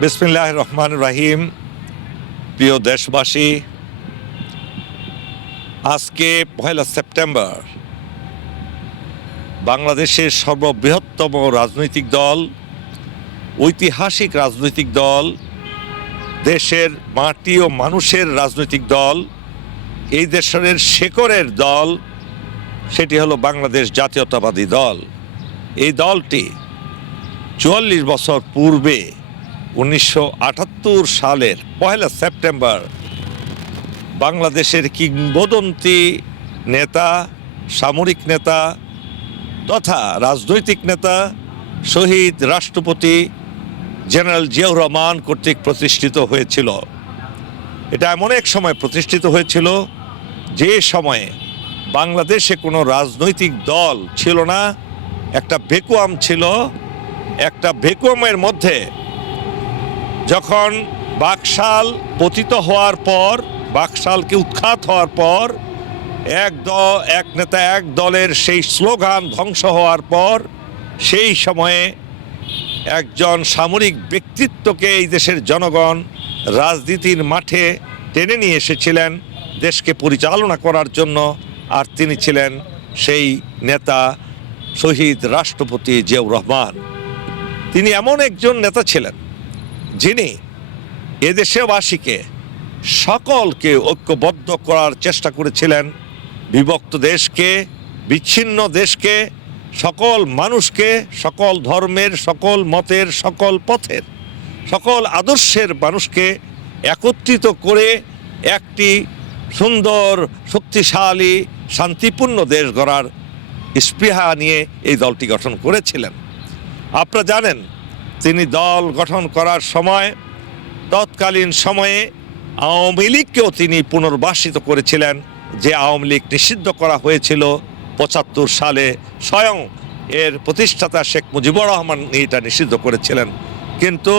বিসমিল্লাহির রহমানির রহিম। প্রিয় দেশবাসী, আজকে 1 সেপ্টেম্বর বাংলাদেশের সর্ববৃহত্তম রাজনৈতিক দল, ঐতিহাসিক রাজনৈতিক দল, দেশের মাটি ও মানুষের রাজনৈতিক দল, এই দেশের শেকড়ের দল, সেটি হলো বাংলাদেশ জাতীয়তাবাদী দল। এই দলটি 44 বছর পূর্বে 1978 সালের 1 সেপ্টেম্বর বাংলাদেশের কিংবদন্তি নেতা, সামরিক নেতা তথা রাজনৈতিক নেতা শহীদ রাষ্ট্রপতি জেনারেল জিয়াউর রহমান কর্তৃক প্রতিষ্ঠিত হয়েছিল। এটা এমন এক সময় প্রতিষ্ঠিত হয়েছিল যে সময়ে বাংলাদেশে কোনো রাজনৈতিক দল ছিল না, একটা ভ্যাকুয়াম ছিল। একটা ভ্যাকুয়ামের মধ্যে যখন বাকশাল পতিত হওয়ার পর, বাকশালকে উৎখাত হওয়ার পর, এক নেতা এক দলের সেই স্লোগান ধ্বংস হওয়ার পর, সেই সময়ে একজন সামরিক ব্যক্তিত্বকে এই দেশের জনগণ রাজনীতির মাঠে টেনে নিয়ে এসেছিলেন দেশকে পরিচালনা করার জন্য। আর তিনি ছিলেন সেই নেতা শহীদ রাষ্ট্রপতি জিয়াউর রহমান। তিনি এমন একজন নেতা ছিলেন যিনি এদেশবাসীকে সকলকে ঐক্যবদ্ধ করার চেষ্টা করেছিলেন। বিভক্ত দেশকে, বিচ্ছিন্ন দেশকে, সকল মানুষকে, সকল ধর্মের, সকল মতের, সকল পথের, সকল আদর্শের মানুষকে একত্রিত করে একটি সুন্দর, শক্তিশালী, শান্তিপূর্ণ দেশ গড়ার স্পৃহা নিয়ে এই দলটি গঠন করেছিলেন। আপনারা জানেন, তিনি দল গঠন করার সময় তৎকালীন সময়ে আওয়ামী লীগকেও তিনি পুনর্বাসিত করেছিলেন, যে আওয়ামী লীগ নিষিদ্ধ করা হয়েছিল 75 সালে। স্বয়ং এর প্রতিষ্ঠাতা শেখ মুজিবুর রহমান এটা নিষিদ্ধ করেছিলেন, কিন্তু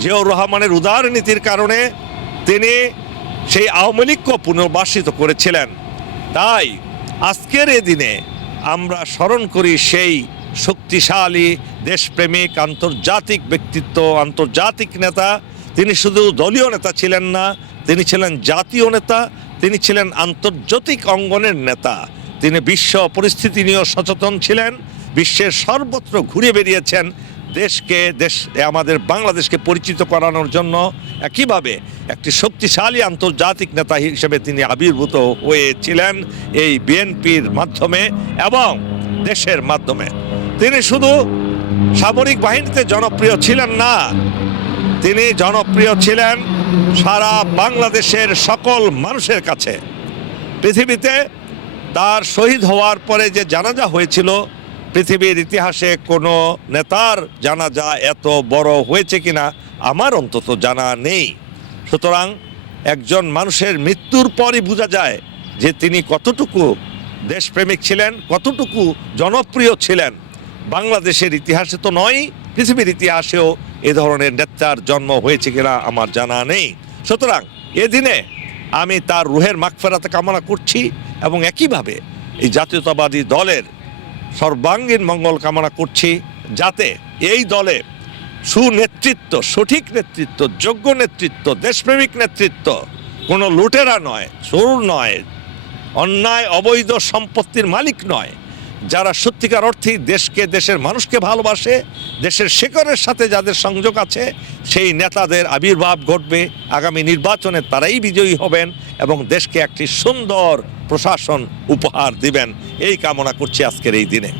জিয়াউর রহমানের উদার নীতির কারণে তিনি সেই আওয়ামী লীগকেও পুনর্বাসিত করেছিলেন। তাই আজকের এই দিনে আমরা স্মরণ করি সেই শক্তিশালী, দেশপ্রেমিক, আন্তর্জাতিক ব্যক্তিত্ব, আন্তর্জাতিক নেতা। তিনি শুধু দলীয় নেতা ছিলেন না, তিনি ছিলেন জাতীয় নেতা, তিনি ছিলেন আন্তর্জাতিক অঙ্গনের নেতা। তিনি বিশ্ব পরিস্থিতি নিয়েও সচেতন ছিলেন, বিশ্বের সর্বত্র ঘুরে বেরিয়েছেন আমাদের বাংলাদেশকে পরিচিত করানোর জন্য। একইভাবে একটি শক্তিশালী আন্তর্জাতিক নেতা হিসেবে তিনি আবির্ভূত হয়েছিলেন এই বিএনপির মাধ্যমে এবং দেশের মাধ্যমে। তিনি শুধু সামরিক বাহিনীতে জনপ্রিয় ছিলেন না, তিনি জনপ্রিয় ছিলেন সারা বাংলাদেশের সকল মানুষের কাছে। পৃথিবীতে তার শহীদ হওয়ার পরে যে জানাজা হয়েছিল, পৃথিবীর ইতিহাসে কোনো নেতার জানাজা এত বড় হয়েছে কিনা আমার অন্তত জানা নেই। সুতরাং একজন মানুষের মৃত্যুর পরই বোঝা যায় যে তিনি কতটুকু দেশপ্রেমিক ছিলেন, কতটুকু জনপ্রিয় ছিলেন। বাংলাদেশের ইতিহাসে তো নয়, পৃথিবীর ইতিহাসেও এ ধরনের নেতার জন্ম হয়েছে কিনা আমার জানা নেই। সুতরাং এদিনে আমি তার রুহের মাগফিরাত কামনা করছি এবং একইভাবে এই জাতীয়তাবাদী দলের সর্বাঙ্গীন মঙ্গল কামনা করছি, যাতে এই দলে সুনেতৃত্ব, সঠিক নেতৃত্ব, যোগ্য নেতৃত্ব, দেশপ্রেমিক নেতৃত্ব, কোনো লুটেরা নয়, চোর নয়, অন্যায় অবৈধ সম্পত্তির মালিক নয়, যারা সত্যিকার অর্থেই দেশকে, দেশের মানুষকে ভালোবাসে, দেশের শেকড়ের সাথে যাদের সংযোগ আছে, সেই নেতাদের আবির্ভাব ঘটবে। আগামী নির্বাচনে তারাই বিজয়ী হবেন এবং দেশকে একটি সুন্দর প্রশাসন উপহার দিবেন। এই কামনা করছি আজকের এই দিনে।